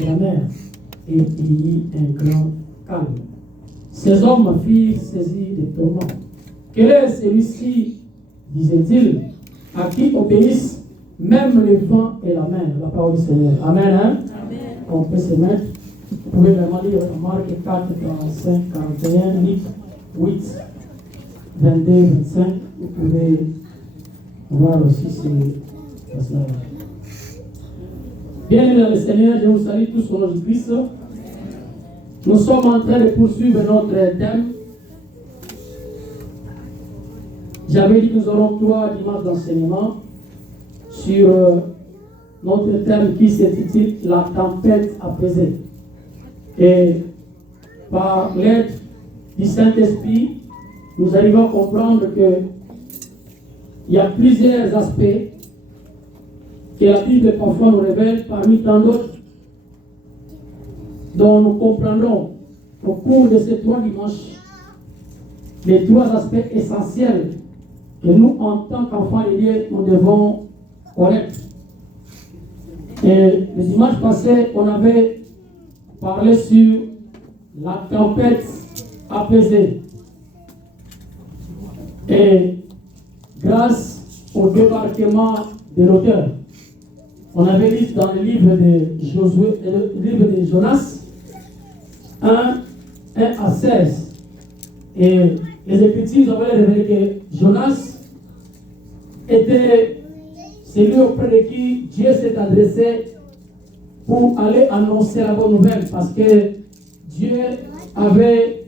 de la mer et il y eut un grand calme. Ces hommes furent saisis de tourments. Quel est celui-ci, disait-il, à qui obéissent même les vents et la mer? La parole du Seigneur. Amen. Hein? Amen. On peut se mettre. Vous pouvez vraiment lire Marc 4, 45, 41, Luc 8, 22, 25. Vous pouvez voir aussi ces passages. Bien-aimés dans le Seigneur, je vous salue tous au nom de Christ. Nous sommes en train de poursuivre notre thème. J'avais dit que nous aurons 3 dimanches d'enseignement sur notre thème qui s'intitule La tempête apaisée. Et par l'aide du Saint-Esprit, nous arrivons à comprendre qu'il y a plusieurs aspects que la Bible parfois nous révèle, parmi tant d'autres, dont nous comprendrons au cours de ces 3 dimanches les 3 aspects essentiels que nous, en tant qu'enfants de Dieu, nous devons connaître. Et le dimanche passé, on avait parlé sur la tempête apaisée. Et grâce au débarquement de l'auteur, on avait lu dans le livre de Josué, le livre de Jonas, 1 à 16. Et les Écritures avaient révélé que Jonas était celui auprès de qui Dieu s'est adressé pour aller annoncer la bonne nouvelle, parce que Dieu avait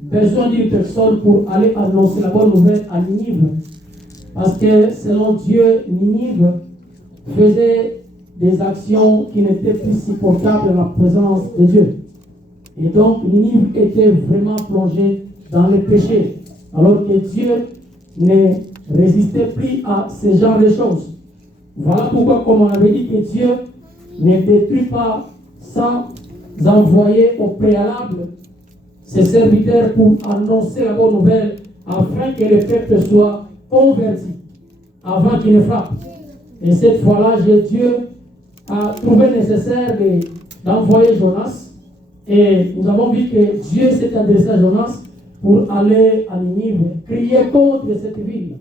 besoin d'une personne pour aller annoncer la bonne nouvelle à Ninive. Parce que selon Dieu, Ninive faisait des actions qui n'étaient plus supportables dans la présence de Dieu. Et donc Ninive était vraiment plongée dans le péché, alors que Dieu ne résistait plus à ce genre de choses. Voilà pourquoi, comme on avait dit, que Dieu ne détruit pas sans envoyer au préalable ses serviteurs pour annoncer la bonne nouvelle, afin que le peuple soit converti avant qu'il ne frappe. Et cette fois-là, Dieu a trouvé nécessaire d'envoyer Jonas. Et nous avons vu que Dieu s'est adressé à Jonas pour aller à Ninive, crier contre cette ville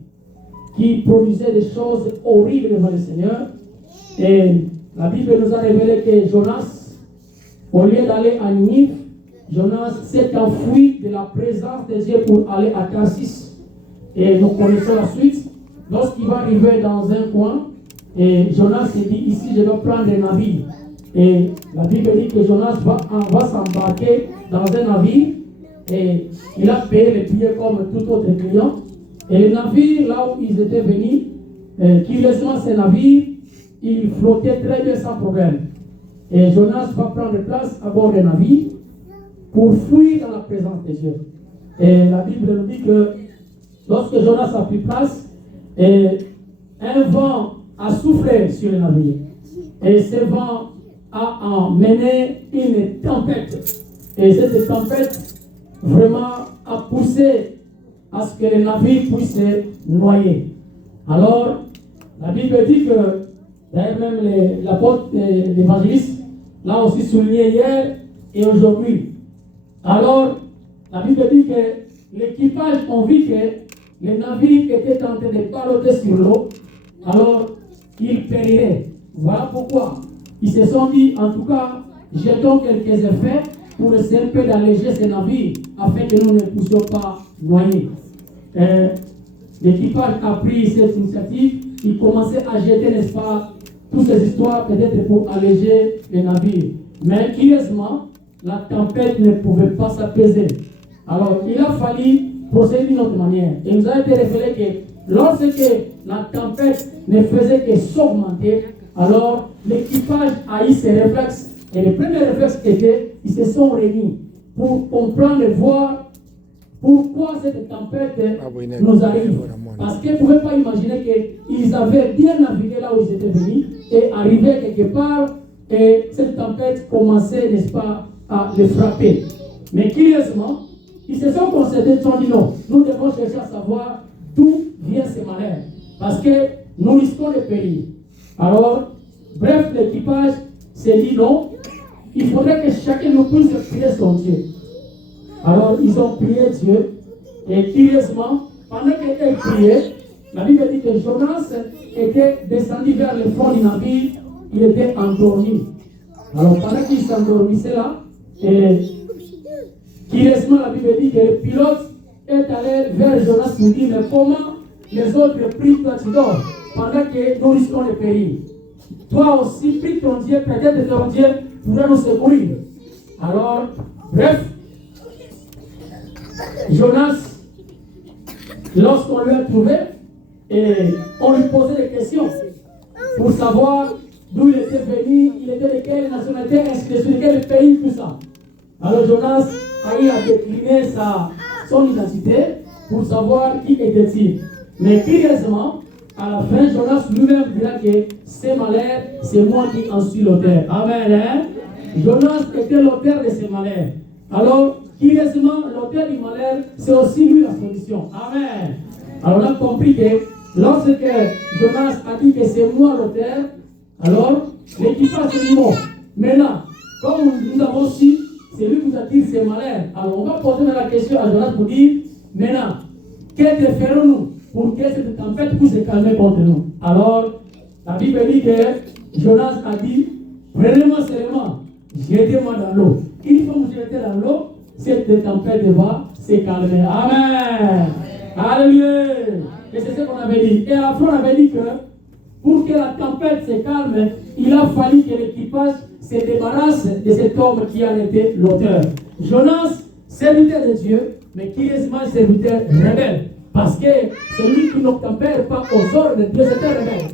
qui produisait des choses horribles devant le Seigneur. Et la Bible nous a révélé que Jonas, au lieu d'aller à Ninive, Jonas s'est enfui de la présence de Dieu pour aller à Tarsis. Et nous connaissons la suite. Lorsqu'il va arriver dans un coin, et Jonas s'est dit, ici je dois prendre un navire. Et la Bible dit que Jonas va s'embarquer dans un navire, et il a payé les billets comme tout autre client. Et le navire, là où ils étaient venus, curieusement ce navire, il flottait très bien sans problème. Et Jonas va prendre place à bord du navire pour fuir dans la présence de Dieu. Et la Bible nous dit que lorsque Jonas a pris place, un vent a soufflé sur le navire. Et ce vent a emmené une tempête. Et cette tempête vraiment a poussé à ce que le navire puisse se noyer. Alors, la Bible dit que, d'ailleurs même l'apôtre, l'évangéliste, l'a aussi souligné hier et aujourd'hui. Alors, la Bible dit que l'équipage a vu que le navire était en train de balloter sur l'eau, alors il périrait. Voilà pourquoi ils se sont dit, en tout cas, jetons quelques effets pour essayer un peu d'alléger ce navire, afin que nous ne puissions pas noyer. L'équipage a pris cette initiative, il commençait à jeter, n'est-ce pas, toutes ces histoires peut-être pour alléger le navire. Mais curieusement, la tempête ne pouvait pas s'apaiser. Alors, il a fallu procéder d'une autre manière. Et il nous a été révélé que lorsque la tempête ne faisait que s'augmenter, alors l'équipage a eu ses réflexes. Et le premier réflexe était, ils se sont réunis pour comprendre et voir pourquoi cette tempête nous arrive. Parce qu'ils ne pouvaient pas imaginer qu'ils avaient bien navigué là où ils étaient venus et arrivé quelque part et cette tempête commençait, n'est-ce pas, à les frapper. Mais curieusement, ils se sont concentrés, ils se sont dit non, nous devons chercher à savoir d'où vient ce malheur. Parce que nous risquons de périr. Alors, bref, l'équipage s'est dit non, il faudrait que chacun nous puisse prier son Dieu. Alors, ils ont prié Dieu, et curieusement, pendant qu'ils priaient, la Bible dit que Jonas était descendu vers le fond du navire, il était endormi. Alors, pendant qu'il s'endormissait là, et curieusement, la Bible dit que le pilote est allé vers Jonas pour dire, mais comment les autres prient, toi tu dors, pendant que nous risquons de périr. Toi aussi, prie ton Dieu, peut-être que ton Dieu pourra nous secourir. Alors, bref, Jonas, lorsqu'on lui a trouvé, et on lui posait des questions pour savoir d'où il était venu, il était de quelle nationalité, de quel pays, tout ça. Alors Jonas a eu à décliner son identité pour savoir qui était-il. Mais curieusement, à la fin, Jonas lui-même dira que ces malheurs, c'est moi qui en suis l'auteur. Amen. Hein? Jonas était l'auteur de ces malheurs. Alors, curieusement, l'auteur du malheur, c'est aussi lui la solution. Amen. Alors, on a compris que lorsque Jonas a dit que c'est moi l'auteur, alors l'équipage se dit bon. Maintenant, comme nous avons su, c'est lui qui nous attire ces malheurs. Alors, on va poser la question à Jonas pour dire maintenant, que ferons-nous pour que cette tempête puisse se calmer contre nous? Alors, la Bible dit que Jonas a dit, prenez-moi seulement, jetez-moi dans l'eau. Une fois que vous jetez dans l'eau, cette tempête va se calmer. Amen. Alléluia. Et c'est ce qu'on avait dit. Et à la fin, on avait dit que pour que la tempête se calme, il a fallu que l'équipage se débarrasse de cet homme qui en était l'auteur. Jonas, serviteur de Dieu, mais curieusement serviteur rebelle. Parce que celui qui n'obtempère pas aux ordres de Dieu, c'était rebelle.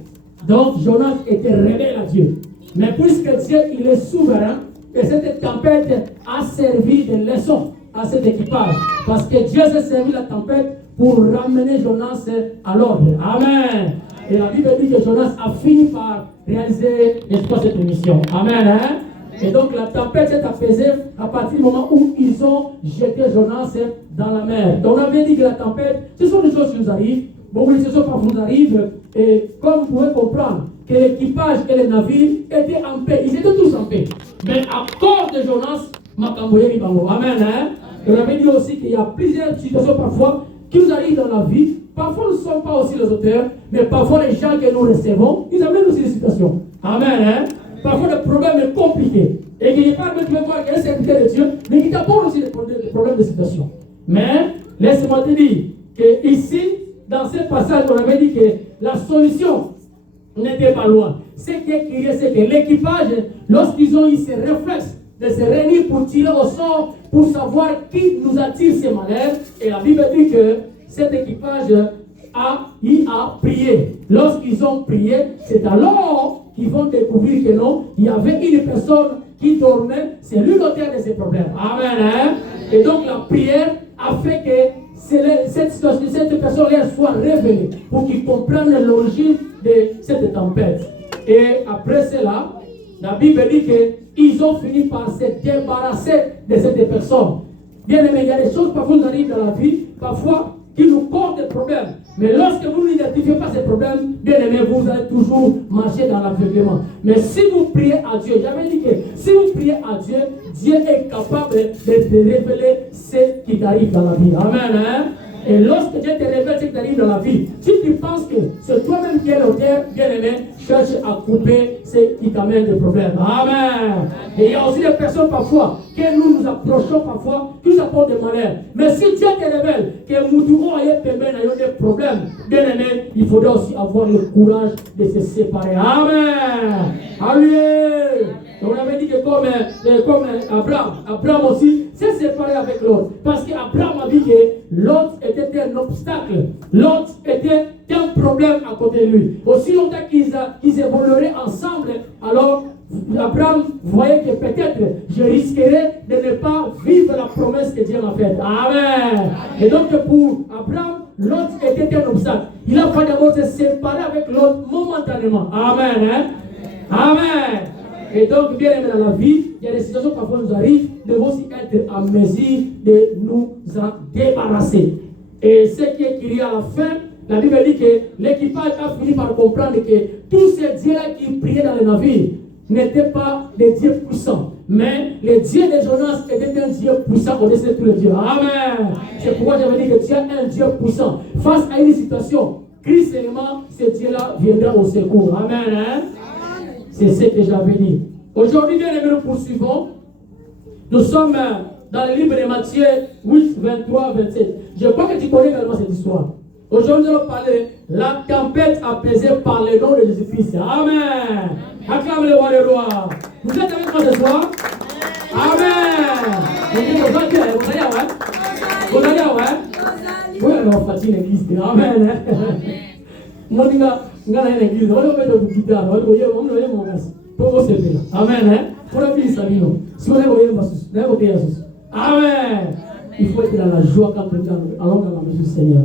Donc Jonas était rebelle à Dieu. Mais puisque Dieu, il est souverain, et cette tempête a servi de leçon à cet équipage. Parce que Dieu s'est servi de la tempête pour ramener Jonas à l'ordre. Amen. Et la Bible dit que Jonas a fini par réaliser, n'est-ce pas, cette mission. Amen. Hein? Et donc la tempête s'est apaisée à partir du moment où ils ont jeté Jonas dans la mer. Donc on avait dit que la tempête, ce sont des choses qui nous arrivent. Bon, oui, ce sont pas qui nous arrivent. Et comme vous pouvez comprendre, que l'équipage et les navires étaient en paix. Ils étaient tous en paix. Mais à cause de Jonas, Makamboye Bango. Amen. Hein? Et on avait dit aussi qu'il y a plusieurs situations parfois qui nous arrivent dans la vie. Parfois, nous ne sommes pas aussi les auteurs, mais parfois les gens que nous recevons, ils amènent aussi des situations. Amen. Hein? Parfois, des problèmes compliqués. Et qu'il n'y a pas de voir qu'il y a un serviteur de Dieu, mais qui t'apporte aussi des problèmes de situation. Mais, laisse-moi te dire que ici, dans ce passage, on avait dit que la solution n'était pas loin. Ce qui est curieux, c'est que l'équipage, lorsqu'ils ont eu ces réflexes de se réunir pour tirer au sort, pour savoir qui nous attire ces malheurs, et la Bible dit que cet équipage a prié. Lorsqu'ils ont prié, c'est alors qu'ils vont découvrir que non, il y avait une personne qui dormait, c'est lui l'auteur de ces problèmes. Amen. Hein? Et donc la prière a fait que cette personne-là soit révélée pour qu'ils comprennent l'origine de cette tempête. Et après cela, la Bible dit qu'ils ont fini par se débarrasser de cette personne. Bien aimé, il y a des choses parfois qui nous arrivent dans la vie, parfois qui nous causent des problèmes. Mais lorsque vous n'identifiez pas ces problèmes, bien aimé, vous allez toujours marcher dans l'aveuglement. Mais si vous priez à Dieu, j'avais dit que si vous priez à Dieu, Dieu est capable de te révéler ce qui t'arrive dans la vie. Amen. Hein? Et lorsque Dieu te révèle ce qui t'arrive dans la vie, si tu penses que c'est toi-même qui es l'auteur, bien aimé, cherche à couper ce qui t'amène des problèmes. Amen. Et il y a aussi des personnes parfois que nous approchons parfois, qui nous apportent des malheurs. Mais si Dieu te révèle que nous avons des problèmes, bien aimé, il faudra aussi avoir le courage de se séparer. Amen. Alléluia. On avait dit que comme Abraham aussi s'est séparé avec l'autre. Parce qu'Abraham a dit que l'autre était un obstacle. L'autre était un problème à côté de lui. Aussi longtemps qu'ils évolueraient ensemble, alors Abraham voyait que peut-être je risquerais de ne pas vivre la promesse que Dieu m'a faite. Amen. Et donc pour Abraham, l'autre était un obstacle. Il a fallu d'abord se séparer avec l'autre momentanément. Amen. Hein? Amen. Et donc, bien aimé dans la vie, il y a des situations qui parfois nous arrivent, nous devons aussi être en mesure de nous en débarrasser. Et ce qui est écrit à la fin, la Bible dit que l'équipage a fini par comprendre que tous ces dieux-là qui priaient dans les navires n'étaient pas des dieux puissants. Mais le Dieu de Jonas était un Dieu puissant au-dessus de tous les dieux. Amen. C'est pourquoi j'avais dit que Dieu est un Dieu puissant. Face à une situation, Christ seulement, ce Dieu-là viendra au secours. Amen. Hein? C'est ce que j'avais dit. Aujourd'hui, bien aimés, nous poursuivons. Nous sommes dans le livre de Matthieu 8, 23, 27. Je crois que tu connais également cette histoire. Aujourd'hui, nous allons parler de la tempête apaisée par le nom de Jésus-Christ. Amen. Acclame le roi des rois. Vous êtes avec moi ce soir? Amen. Vous allez, ouais? Vous allez, ouais? Oui, alors, Fatih, l'église. Amen. Moi, je suis dans l'église. On va mettre une guitare. On va mettre mon gars. Pour vous, c'est bien. Amen. Pour la vie, ça vient. Si vous avez Amen. Il faut être dans la joie quand on allons dans la maison du Seigneur.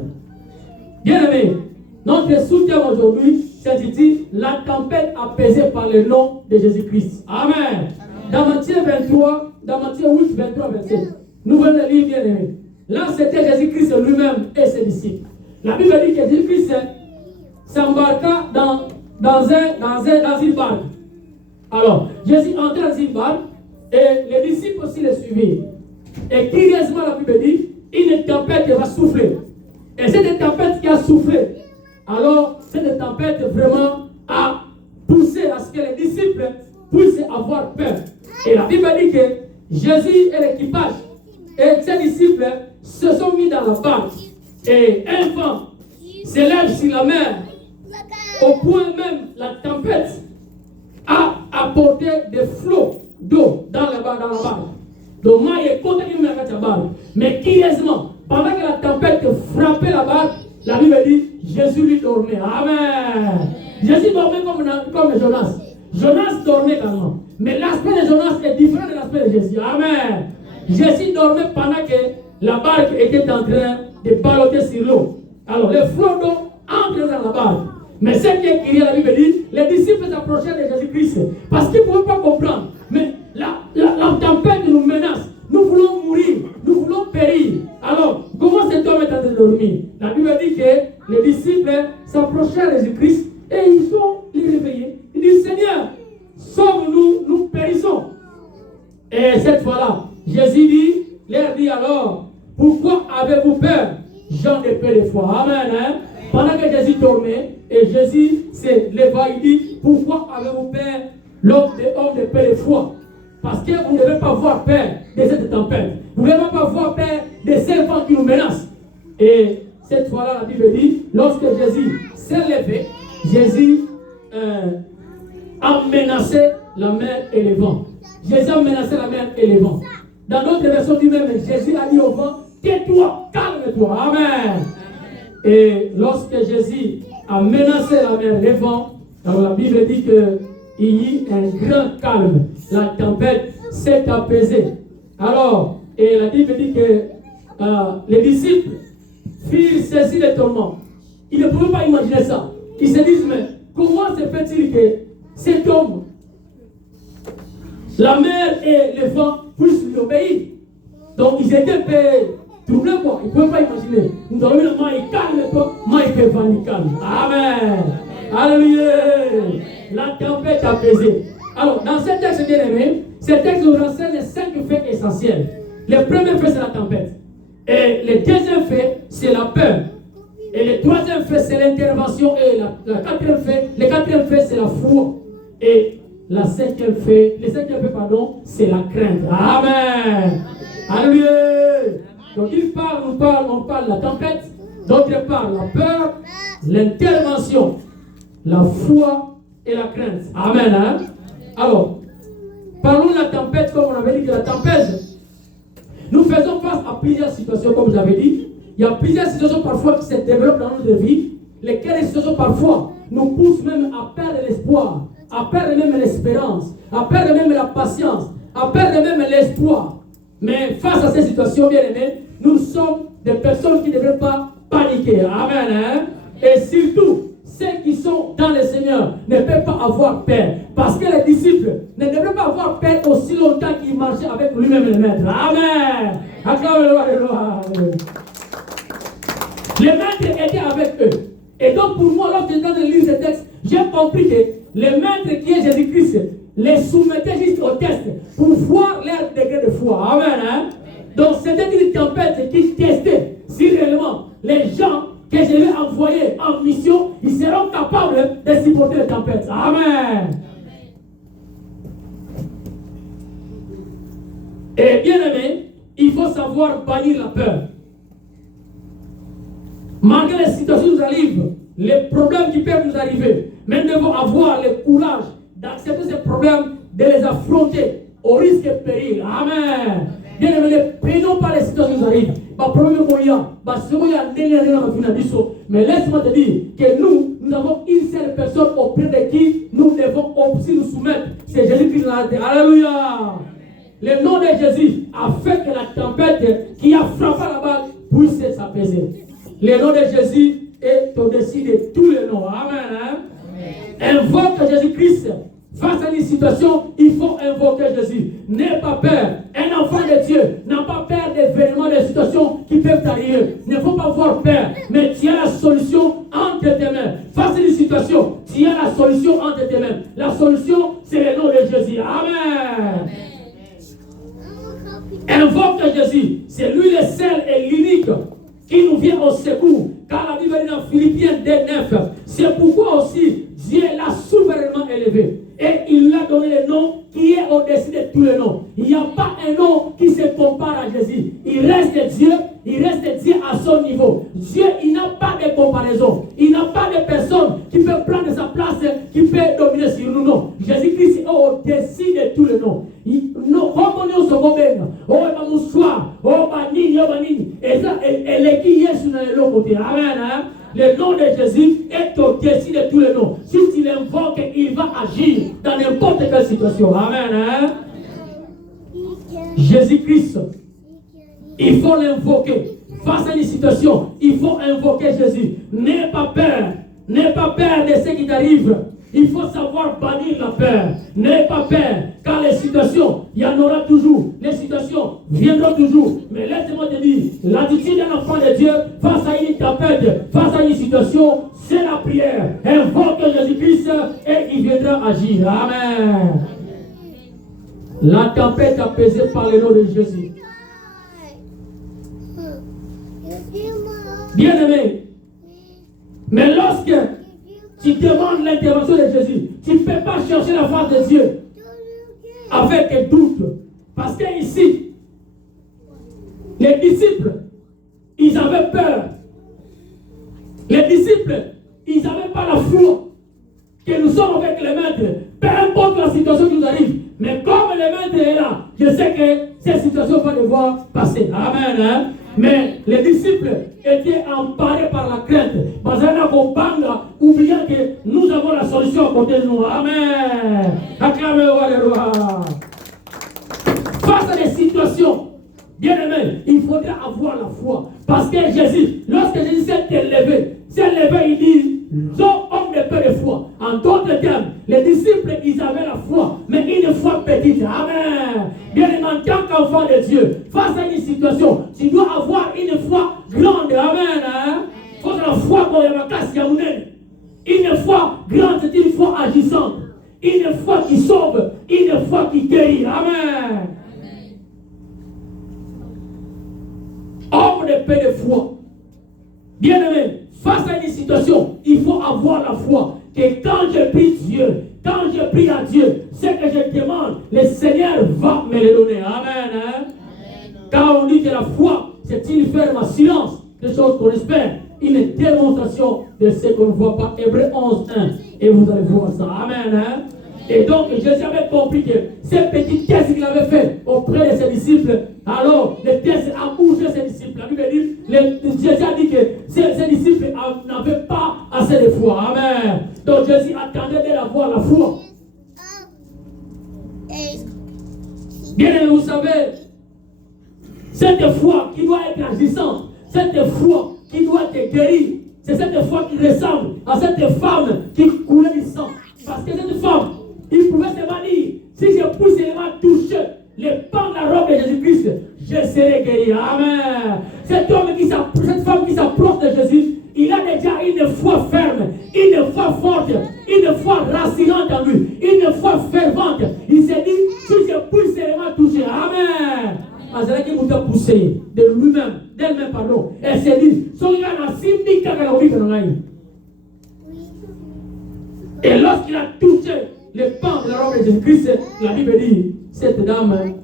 Bien aimé, notre soutien aujourd'hui, c'est dit la tempête apaisée par le nom de Jésus-Christ. Amen. Dans Matthieu 23, dans Matthieu 8, 23, 27, nous venons de lire, bien aimé. Là, c'était Jésus-Christ lui-même et ses disciples. La Bible dit que Jésus-Christ s'embarqua dans une barque. Alors, Jésus entrait dans une barque et les disciples aussi le suivirent. Et curieusement, la Bible dit, une tempête va souffler. Et cette tempête qui a soufflé, alors cette tempête vraiment a poussé à ce que les disciples puissent avoir peur. Et la Bible dit que Jésus et l'équipage et ses disciples se sont mis dans la barque. Et un vent s'élève sur la mer, au point même la tempête a apporté des flots d'eau dans la barque. Donc, moi, il est contenu de la barque. Mais curieusement, pendant que la tempête frappait la barque, la Bible dit Jésus lui dormait. Amen. Jésus dormait comme Jonas. Jonas dormait également. Mais l'aspect de Jonas est différent de l'aspect de Jésus. Amen. Jésus dormait pendant que la barque était en train de balloter sur l'eau. Alors, les flots d'eau entrent dans la barque. Mais ce qui est écrit, la Bible dit, les disciples s'approchaient de Jésus-Christ parce qu'ils ne pouvaient pas comprendre. Mais la tempête nous menace. Nous voulons mourir. Nous voulons périr. Alors, comment cet homme est en train de dormir? La Bible dit que les disciples s'approchaient de Jésus-Christ et ils sont les réveillés. Ils disent, Seigneur, sauve-nous, nous périssons. Et cette fois-là, Jésus leur dit alors, pourquoi avez-vous peur, gens de peu de foi? Amen. Hein? Pendant que Jésus dormait, et Jésus s'est levé, il dit, pourquoi avez-vous peur, l'homme de peu de foi? Parce que vous ne devez pas avoir peur de cette tempête. Vous ne devez pas avoir peur de ces vents qui nous menacent. Et cette fois-là, la Bible dit, lorsque Jésus s'est levé, Jésus a menacé la mer et les vents. Jésus a menacé la mer et les vents. Dans d'autres versions du même, Jésus a dit au vent, tais-toi, calme-toi. Amen. Et lorsque Jésus a menacé la mer et les vents, alors la Bible dit que il y eut un grand calme. La tempête s'est apaisée. Alors, et la Bible dit que les disciples firent ceci d'étonnement. Ils ne pouvaient pas imaginer ça. Ils se disent, mais comment se fait-il que cet homme, la mer et le vent, puissent lui obéir? Donc, ils étaient troublés, quoi. Ils ne pouvaient pas imaginer. Nous avons dit, il calme-toi, il peut vendre calme. Amen. Alléluia. La tempête apaisée. Alors, dans ce texte bien aimé, ce texte nous renseigne les 5 faits essentiels. Le premier fait, c'est la tempête. Et le deuxième fait, c'est la peur. Et le troisième fait, c'est l'intervention. Et le quatrième fait, c'est la foi. Et le cinquième fait, c'est la crainte. Amen. Alléluia. Donc, on parle de la tempête. D'autre part, la peur, l'intervention, la foi et la crainte. Amen. Hein? Alors, parlons de la tempête, comme on avait dit que la tempête, nous faisons face à plusieurs situations, comme j'avais dit. Il y a plusieurs situations parfois qui se développent dans notre vie, lesquelles situations parfois nous poussent même à perdre l'espoir, à perdre même l'espérance, à perdre même la patience, à perdre même l'espoir. Mais face à ces situations, bien aimés, nous sommes des personnes qui ne devraient pas paniquer. Amen. Hein? Et surtout, ceux qui sont dans le Seigneur ne peuvent pas avoir peur. Parce que les disciples ne devraient pas avoir peur aussi longtemps qu'ils marchaient avec lui-même le Maître. Amen. Acclame le roi des rois. Le Maître était avec eux. Et donc pour moi, lorsque je suis en train de lire ce texte, j'ai compris que le Maître qui est Jésus-Christ les soumettait juste au test pour voir leur degré de foi. Amen. Hein? Donc c'était une tempête qui testait si réellement les gens que je vais envoyer en mission, ils seront capables de supporter les tempêtes. Amen. Et bien aimé, il faut savoir bannir la peur. Malgré les situations qui nous arrivent, les problèmes qui peuvent nous arriver, mais nous devons avoir le courage d'accepter ces problèmes, de les affronter au risque et péril. Amen. Bien aimé, ne prenons pas les situations qui nous arrivent. Mais laisse-moi te dire que nous avons une seule personne auprès de qui nous devons aussi nous soumettre. C'est Jésus-Christ. Alléluia. Le nom de Jésus a fait que la tempête qui a frappé là-bas puisse s'apaiser. Le nom de Jésus est au-dessus de tous les noms. Amen. Hein? Invoque Jésus-Christ. Face à une situation, il faut invoquer Jésus. N'aie pas peur. Un enfant de Dieu n'a pas peur des événements, des situations qui peuvent arriver. Il ne faut pas avoir peur. Mais tu as la solution entre tes mains. Face à une situation, tu as la solution entre tes mains. La solution, c'est le nom de Jésus. Amen. Invoque Jésus. C'est lui le seul et l'unique qui nous vient au secours. Car la Bible dit dans Philippiens 2:9, c'est pourquoi aussi Dieu l'a souverainement élevé. Et il lui a donné le nom qui est au-dessus de tous les noms. Il n'y a pas un nom qui se compare à Jésus. Il reste Dieu à son niveau. Dieu, il n'a pas de comparaison. Il n'a pas de personne qui peut prendre sa place, qui peut dominer sur nous. Non. Jésus-Christ est au-dessus de tous les noms. Nous reconnaissons ce moment. Oh, Bamoussoir, oh, Banini, oh, Banini. Et ça, elle est qui est sur le côté. Amen. Hein? Le nom de Jésus est au-dessus de tous les noms. Si tu l'invoques, il va agir dans n'importe quelle situation. Amen. Hein? Jésus-Christ, il faut l'invoquer. Face à une situation, il faut invoquer Jésus. N'aie pas peur. N'aie pas peur de ce qui t'arrive. Il faut savoir bannir la peur. N'aie pas peur, car les situations, il y en aura toujours. Les situations viendront toujours. Mais laisse-moi te dire, l'attitude d'un enfant de Dieu face à une tempête, face à une situation, c'est la prière. Invoque Jésus-Christ et il viendra agir. Amen. La tempête apaisée par le nom de Jésus. Bien-aimé, mais lorsque tu demandes l'intervention de Jésus, tu ne peux pas chercher la face de Dieu avec doute. Parce que ici, les disciples, ils avaient peur. Les disciples, ils n'avaient pas la foi que nous sommes avec les maîtres. Peu importe la situation qui nous arrive. Mais comme le maître est là, je sais que cette situation va devoir passer. Amen. Hein? Mais les disciples étaient emparés par la crainte. Oubliant que nous avons la solution à côté de nous. Amen. Acclamez-vous, alléluia. Face à des situations, bien aimé, il faudra avoir la foi. Parce que Jésus, lorsque Jésus s'est levé, il dit, homme de peu de foi. En d'autres termes, les disciples, ils avaient la foi, mais une foi petite. Amen. Bien aimé, en tant qu'enfant de Dieu, face à une situation, tu dois avoir une foi grande. Amen. Hein? Faut la foi pour une foi grande, c'est une foi agissante. Une foi qui sauve, une foi qui guérit. Amen. Homme de peu de foi. Bien aimé, face à une situation, il faut avoir la foi que quand je prie Dieu, quand je prie à Dieu, ce que je demande, le Seigneur va me le donner. Amen. Hein? Car on dit que la foi, c'est une ferme assurance des choses qu'on espère, une démonstration de ce qu'on ne voit pas. Hébreux 11:1. Et vous allez voir ça. Amen. Hein? Et donc, Jésus avait compris que ces petits tests qu'il avait fait auprès de ses disciples, alors le test a bougé ses disciples. La Bible dit, Jésus a dit que ses disciples n'avaient pas assez de foi. Amen. Donc Jésus attendait d'avoir la foi. Bien aimé, vous savez, cette foi qui doit être agissante, cette foi qui doit être guérie, c'est cette foi qui ressemble à cette femme qui coulait du sang. Parce que cette femme, il pouvait seulement dire, si je pousse seulement toucher les pans de la robe de Jésus-Christ, je serai guéri. Amen. Cette femme qui s'approche de Jésus, il a déjà une foi ferme, une foi forte, une foi rassurante en lui, une foi fervente bouger. Amen. Parce qu'il m'a poussé de lui-même, d'elle-même, pardon. Elle s'est dit, et lorsqu'il a touché les pans de la robe de Jésus-Christ, la Bible dit, cette dame,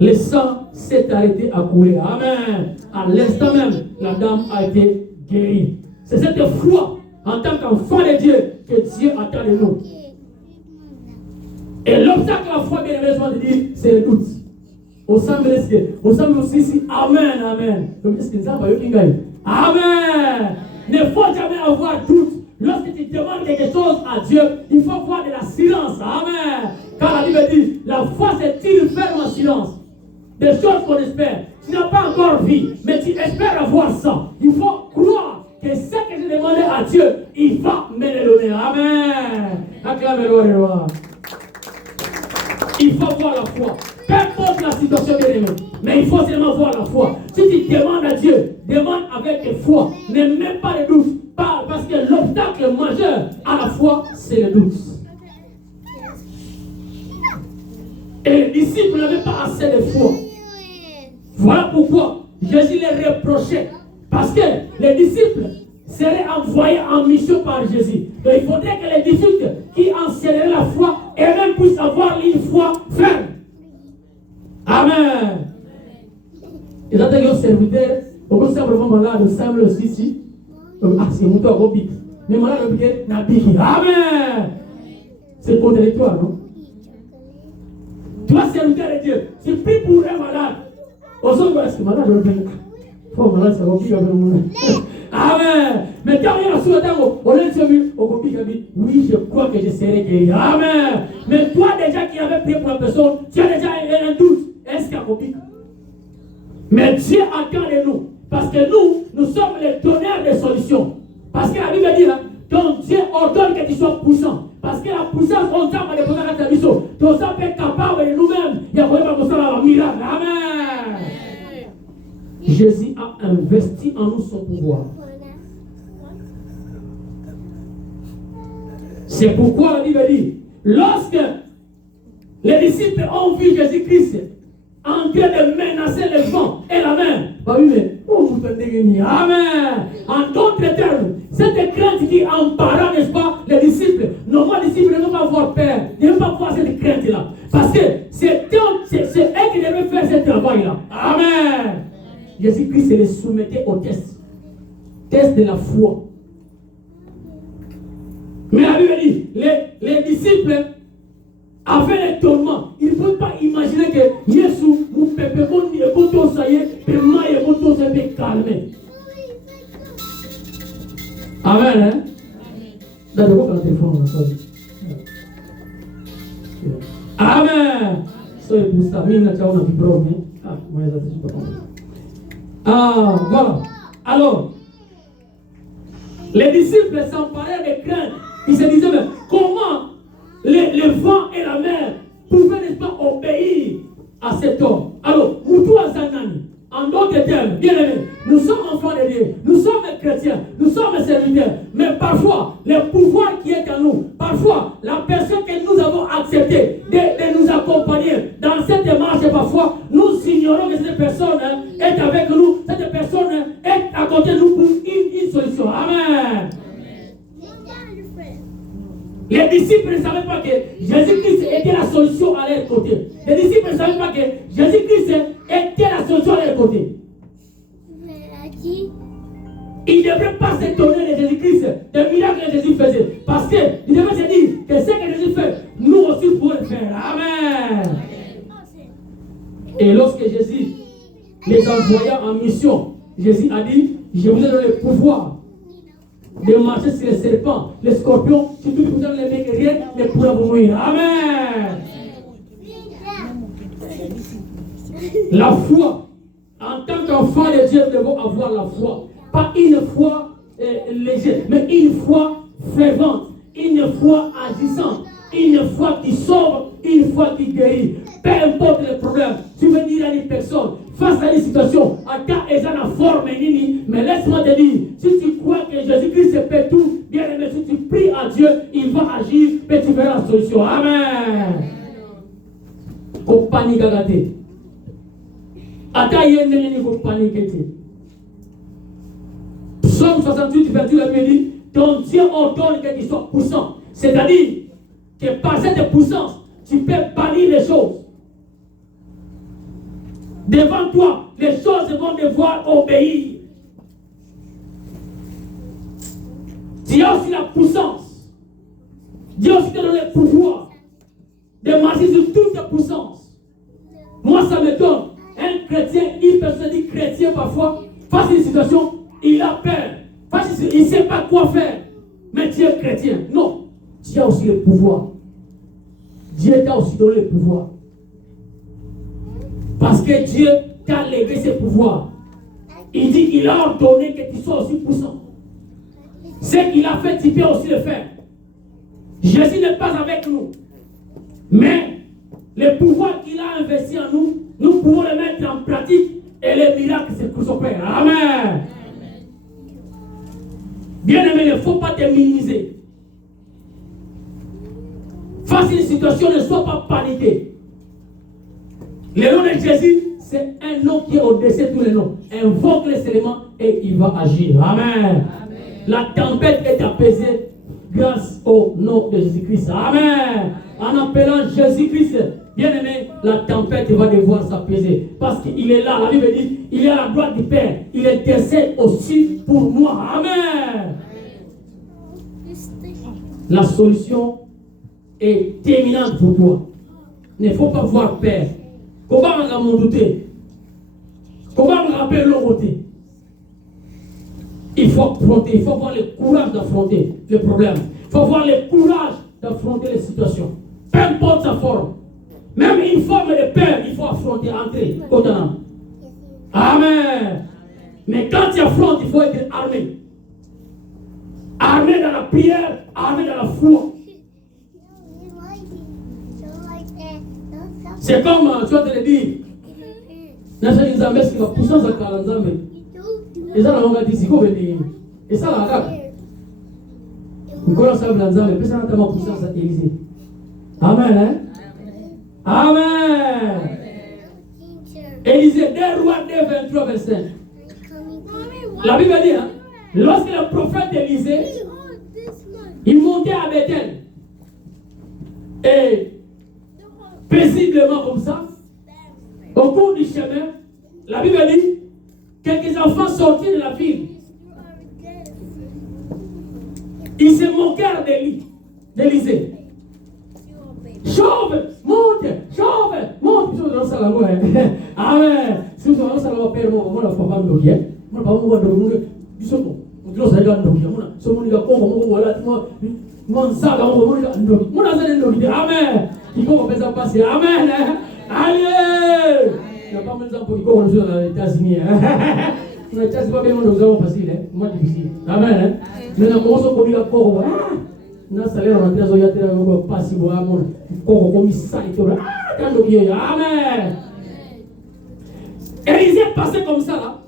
le sang s'est arrêté à couler. Amen. À l'instant même, la dame a été guérie. C'est cette foi en tant qu'enfant de Dieu que Dieu attend de nous. Et l'obstacle à la foi, bien aimé, de dire, c'est le doute. Au sein aussi ici, Amen, Amen. Amen. Ne faut jamais avoir doute. Lorsque tu demandes quelque chose à Dieu, il faut avoir de la silence. Amen. Car la Bible dit, la foi c'est une ferme en silence. Des choses qu'on espère. Tu n'as pas encore vu, mais tu espères avoir ça. Il faut croire que ce que j'ai demandé à Dieu, il va me le donner. Amen. Acclamez-le. Il faut avoir la foi. Peu importe la situation, bien aimé, mais il faut seulement avoir la foi. Si tu demandes à Dieu, demande avec foi. Ne mets pas de doute. Parce que l'obstacle majeur à la foi, c'est le doute. Et les disciples n'avaient pas assez de foi. Voilà pourquoi Jésus les reprochait. Parce que les disciples seraient envoyés en mission par Jésus. Donc il faudrait que les disciples qui enseigneraient la foi et même puissent avoir une foi ferme. Amen. Et là, il y a un serviteur, on peut simplement malade, semble aussi ici. Ah, c'est mon toit, au pic. Mais malade, le pic, n'a piqué. Amen. C'est contradictoire, non? Toi, serviteur de Dieu, tu pries pour un malade. Au sein de est-ce que malade, le pic? Faut malade, ça va piquer avec mon. Amen. Mais quand il y a sur le temps, on est celui, on pique, oui, je crois que je serai guéri. Amen. Mais toi, déjà qui avais prié pour la personne, tu as déjà un doute. Est-ce qu'il y a un pic? Mais Dieu attend de nous. Parce que nous sommes les donneurs de solutions. Parce que la Bible dit, là, quand Dieu ordonne que tu sois puissant. Parce que la puissance, on t'a pas de pouvoir à ta mission. Donc ça peut être capable de nous-mêmes. Il y a vraiment pour ça un miracle. Amen. Jésus a investi en nous son pouvoir. C'est pourquoi la Bible dit, lorsque les disciples ont vu Jésus-Christ en train de menacer le vent et la mer, amen. En d'autres termes, cette crainte qui empara, n'est-ce pas, les disciples, normalement les disciples ne vont pas avoir peur, ne vont pas avoir cette crainte-là. Parce que c'est eux qui devaient faire ce travail-là. Amen. Jésus-Christ les soumettait au test. Test de la foi. Mais la Bible dit, les disciples avaient les tourments. Ils ne peuvent pas imaginer que Jésus, mon peuple, mon tout ça y est, et moi, et mon tout ça est calmé. Amen, hein? D'accord, quand tu fais Amen. Soyez pour ça. Ah, voilà. Alors, les disciples s'emparaient de crainte. Ils se disaient, mais comment le vent et la mer pouvaient, n'est-ce pas, obéir à cet homme? Alors, Moutou Azanani, en d'autres termes, bien aimés, nous sommes enfants de Dieu, nous sommes chrétiens, nous sommes serviteurs, mais parfois, le pouvoir qui est en nous, parfois, la personne que nous avons acceptée de nous accompagner dans cette marche, parfois, nous ignorons que cette personne est avec nous, cette personne est à côté de nous pour une solution. Amen. Les disciples ne savaient pas que Jésus-Christ était la solution à leur côté. Les disciples ne savaient pas que Jésus-Christ était la solution à leur côté. Ils ne devraient pas s'étonner de Jésus-Christ, des miracles que Jésus faisait. Parce qu'ils devaient se dire que ce que Jésus fait, nous aussi pouvons le faire. Amen. Et lorsque Jésus les envoya en mission, Jésus a dit, je vous ai donné le pouvoir de marcher sur les serpents, les scorpions, si tout vous donne les mecs, rien ne pourra vous nuire. Amen. La foi, en tant qu'enfant de Dieu, nous devons avoir la foi. Pas une foi légère, mais une foi fervente, une foi agissante, une foi qui sauve, une foi qui guérit. Peu importe le problème, tu veux dire à une personne, face à une situation, à ta ezana forme nini, mais laisse-moi te dire, si tu crois que Jésus-Christ peut tout, bien aimé, si tu pries à Dieu, il va agir, et tu verras la solution. Amen. panique à gâter. Attends, il y a une panique. Psaume 68, verset 1 dit, ton Dieu ordonne que tu sois puissant. C'est-à-dire que par cette puissance, tu peux bannir les choses. Devant toi, les choses vont devoir obéir. Tu as aussi la puissance. Dieu aussi te donne le pouvoir de marcher sur toute ta puissance. Moi, ça me donne. Un chrétien, une personne dit chrétien parfois, face à une situation, il a peur. Il ne sait pas quoi faire. Mais tu es chrétien. Non. Tu as aussi le pouvoir. Dieu t'a aussi donné le pouvoir. Parce que Dieu t'a légué ses pouvoirs. Il dit qu'il a ordonné que tu sois aussi puissant. Ce qu'il a fait, tu peux aussi le faire. Jésus n'est pas avec nous. Mais le pouvoir qu'il a investi en nous, nous pouvons le mettre en pratique et les miracles s'opèrent. Amen. Bien aimé, il ne faut pas te minimiser. Face à une situation, ne sois pas paniqué. Le nom de Jésus, c'est un nom qui est au-dessus de tous les noms. Invoque les éléments et il va agir. Amen. Amen. La tempête est apaisée grâce au nom de Jésus-Christ. Amen. En appelant Jésus-Christ, bien aimé, la tempête va devoir s'apaiser. Parce qu'il est là. La Bible dit, il est à la droite du Père. Il intercède aussi pour moi. Amen. La solution est éminente pour toi. Il ne faut pas avoir peur. Comment on va m'en douter? Comment on va rappeler l'autre? Il faut affronter, il faut avoir le courage d'affronter le problème. Il faut avoir le courage d'affronter les situations. Peu importe sa forme. Même une forme de peur, il faut affronter, entrer. Amen. Mais quand tu affrontes, il faut être armé. Armé dans la prière, armé dans la foi. C'est comme, tu vas te le dire, Nasa Nzambe, ce qui va pousser sa Nzambe. Et ça, on va dire, c'est quoi, et ça, la rap. Nous connaissons Nzambe, mais ça, on va pousser sa Élysée. Amen, hein? Amen. Élysée, 2 Rois 2, 23, 25. La Bible dit, hein, lorsque le prophète Élysée, il montait à Bethel, et paisiblement comme ça, au cours du chemin, la Bible dit, quelques enfants sortis de la ville. Ils se moquèrent d'Élysée. Chauve, monte, chauve, monte. Amen. Si vous avez ça, on va faire mon papa d'Ogia. Mon papa va donner du second. On dit, ça va donner. Mon gars, on va mon sac, on va donner. Mon azan Amen. Il faut qu'on ça passer. Amen. Allez. Il n'y a pas mal de gens qui ont aux États-Unis. Les États-Unis, pas bien, nous avons facile. Moi, difficile. Amen. Mais nous avons dit que na salaire on entra zoya tera ngo pasi bo amon ko ko mi sai to kando kiyo. Amen. Élisée passait comme ça là.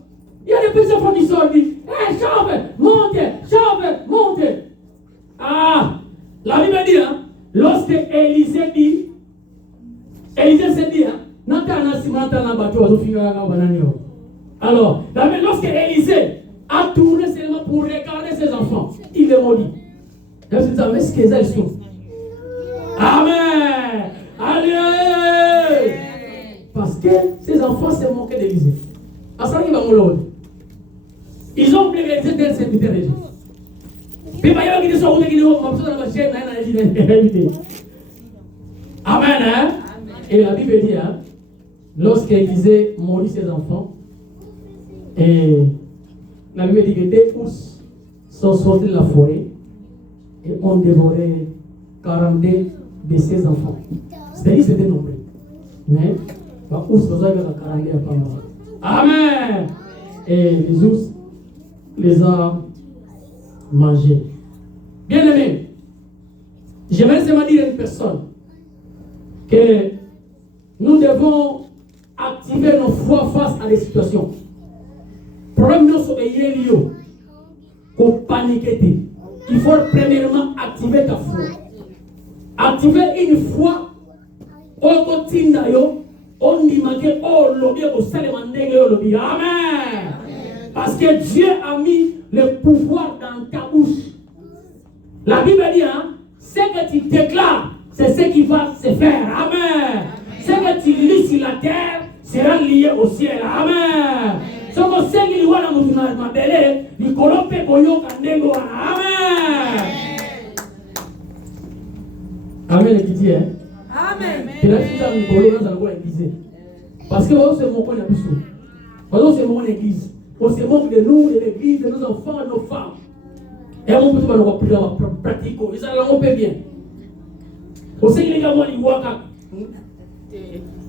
Il y a des petits enfants qui sortent, disent, hey, chauve, monte. Ah, la Bible dit, hein, lorsque Élisée dit, Élisée se dit, hein, alors, lorsque Élisée a tourné seulement pour regarder ses enfants, il les maudit. Amen. Allez. Parce que ces enfants se moquaient d'Élisée. Ils ont oublié l'Élisée d'être serviteur de Dieu. Amen. Hein? Et la Bible dit, hein, lorsqu'Élisée maudit ses enfants, et la Bible dit que des ours sont sortis de la forêt et ont dévoré 42 de ses enfants. C'est-à-dire c'était nombreux. Mais les ours ont dévoré 42 à mort. Amen. Et les ours les ont mangés. Bien aimé, j'aimerais seulement dire à une personne que nous devons activer nos foi face à des situations. Problème nous sont liés pour paniquer. Il faut premièrement activer ta foi. Activer une foi au quotidien au lobby au salemandenge au lobby. Amen. Parce que Dieu a mis le pouvoir dans ta bouche. La Bible dit, hein, ce que tu déclares, c'est ce qui va se faire. Amen. Ce que tu lis sur la terre sera lié au ciel. Amen. Ce que c'est qu'il y a dans mon mabele, il colope boyo kandengo. Amen. Amen. Amen. Parce que c'est mon point de vue. C'est mon église. On se moque de nous, de l'église, de nos enfants, de nos femmes. Et on peut pratiquer. Ils allons bien. On sait qu'il y a des gens qui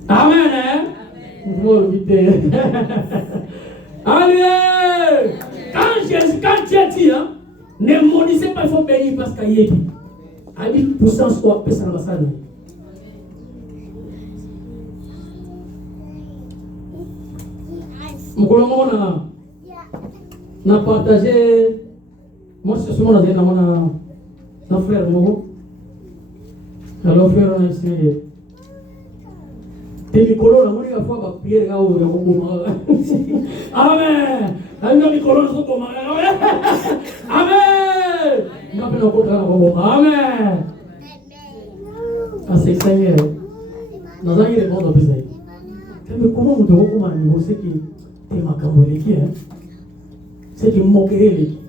Amen. Allez. Quand Dieu dit, ne maudissez pas, il faut bénir parce qu'il y a dit. Allez, puissance soit personne dans sa vie. On a partagé. Moi, c'est souvent mon frère. Alors, frère, on a essayé. T'es Nicolo, la monnaie a fait ma prière. Amen. Amen. Nicolo, nous sommes Amen. Amen. Ah, c'est Seigneur. Nous avons eu les bons obéissants. Mais comment nous devons négocier qui est ma camboléki, c'est qui moquerait l'équipe.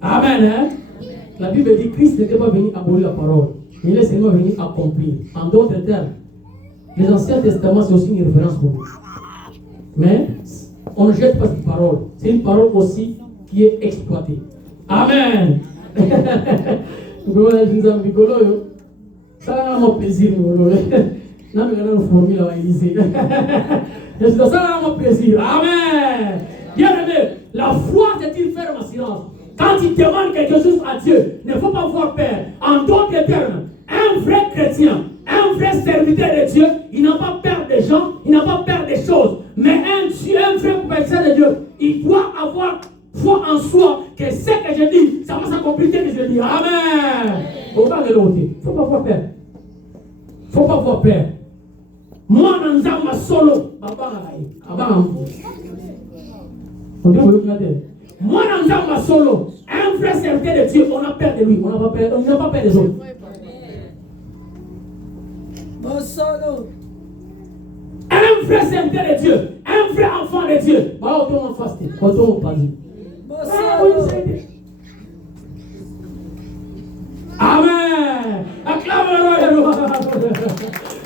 Amen. Hein? La Bible dit que Christ n'était pas venu abolir la parole. Il est seulement venu accomplir. En d'autres termes, les Anciens Testaments, c'est aussi une référence pour nous. Mais on ne jette pas cette parole. C'est une parole aussi qui est exploitée. Amen. Ça a mon plaisir. Ça a mon plaisir. Amen. Bien aimé, la foi c'est une ferme assurance. Quand tu demandes quelque chose à Dieu, il ne faut pas avoir peur. En d'autres termes, un vrai chrétien, un vrai serviteur de Dieu, il n'a pas peur des gens, il n'a pas peur des choses. Mais un vrai professeur de Dieu, il doit avoir foi en soi que ce que je dis, ça va s'accomplir que je dis. Amen. Il ne faut pas avoir peur. Il ne faut pas avoir peur. Moi, dans un solo, moi, dans un solo, un vrai serviteur de Dieu, on a peur de lui, on n'a pas peur des autres. Un vrai serviteur de Dieu, un vrai enfant de Dieu. Amen. Acclame-le.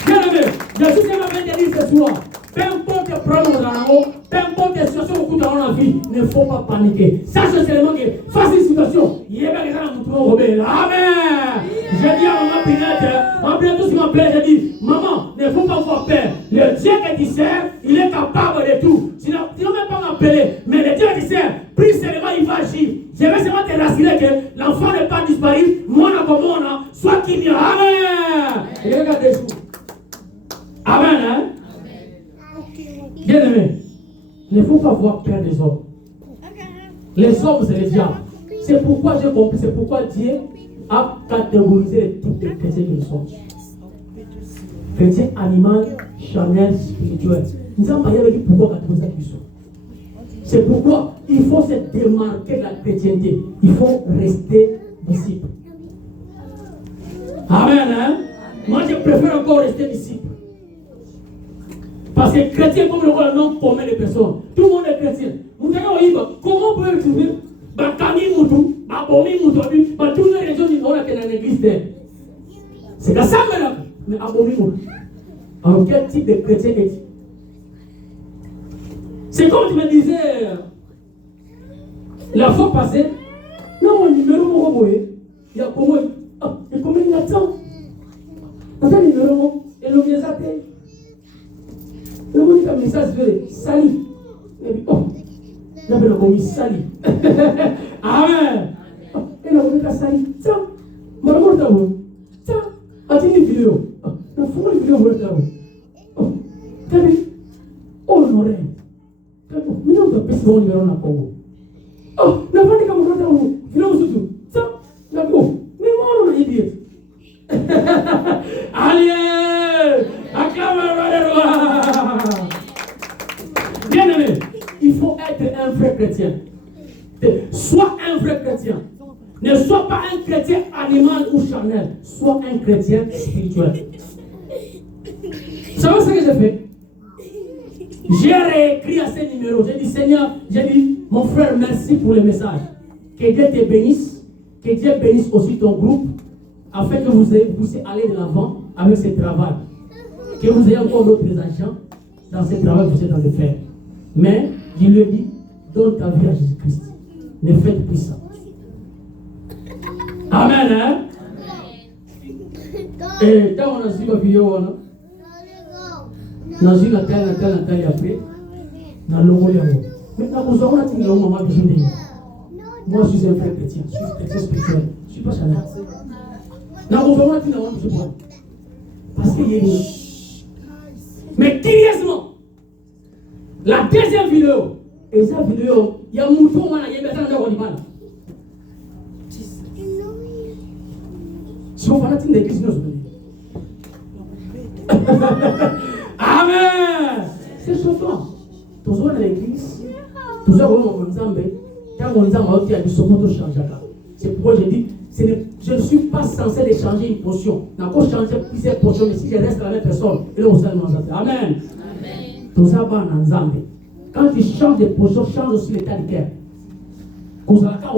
Bien aimé, je suis tellement bien dit ce soir. Peu importe le problème dans la haut, peu importe la situation au dans la vie, ne faut pas paniquer. Sache seulement que face à une situation, il y a des gens qui vont tomber. Amen. Je dis à maman Pinette, tout m'appelle, je dis, maman, ne faut pas avoir peur. Le Dieu que tu sers, il est capable de tout. Tu n'as même pas m'appeler, mais le Dieu que tu sers, plus seulement il va agir. Je vais seulement te rassurer que l'enfant n'est pas disparu. Moi, comme moi, soit qu'il y a. Amen. Et regardez vous. Amen. Hein? Bien aimé, il ne faut pas avoir peur des hommes. Les hommes, c'est les diables. C'est pourquoi j'ai compris, c'est pourquoi Dieu a catégorisé les types de chrétiens que nous sommes. Chrétien animal, charnel, spirituel. Nous avons parlé pourquoi catégoriser la question. C'est pourquoi il faut se démarquer de la chrétienté. Il faut rester disciple. Amen. Hein? Moi, je préfère encore rester disciple. Parce que chrétien, comme le nom commun des personnes, tout le monde est chrétien. Comment peut trouver toutes les régions du Nord qui sont dans l'église? C'est que ça, mais alors, quel type de chrétien est-il? C'est comme tu me disais la fois passée. Non, mon numéro, mon robot, il y a comment il attend. Dans un numéro, et le message. Le monde a un message de salut. Et puis, oh, j'appelle le commis salut. Amen. Et là, on est à salut. Tiens, maman, tiens, as-tu une vidéo? Il faut une vidéo pour le travail. Oh, t'as vu? Oh, non, mais non, tu as payé mon numéro dans le Congo. Oh, n'a pas dit comment on a dit. Il a aussi tout. Tiens, là, oh, mais moi, on a dit. Allez, acclame le roi. vrai chrétien. Sois un vrai chrétien. Ne sois pas un chrétien animal ou charnel. Sois un chrétien spirituel. Vous savez ce que j'ai fait? J'ai réécrit à ces numéros. J'ai dit, Seigneur, mon frère, merci pour le message. Que Dieu te bénisse. Que Dieu bénisse aussi ton groupe. Afin que vous puissiez aller de l'avant avec ce travail. Que vous ayez encore d'autres agents dans ce travail que vous êtes en train de faire. Mais, je lui ai dit, donne ta vie à Jésus-Christ. Ne faites plus ça. Amen, hein? Et quand on a suivi la vidéo, on a suivi la telle après. Dans le logo, maintenant, vous avez dit que maman a besoin de nous. Moi, je suis un frère chrétien. Je suis chrétien spirituel. Je ne suis pas chanel. Non, vous avez dit que maman a besoin de nous. Parce qu'il y a une. Mais curieusement, la deuxième vidéo, et cette vidéo, il y a un mouvement qui est maintenant dans le monde. Si vous parlez de l'église, nous Amen. C'est chauffant. Tous dans l'église, tous dans Nzambe, quand on Nzambe a dit c'est pourquoi je dis, je ne suis pas censé de changer une potion. Je n'ai pas changé plusieurs potions, mais si je reste la même personne, il est au sein de Nzambe. Amen. Tous dans Nzambe. Quand tu changes de potion, change aussi l'état du cœur.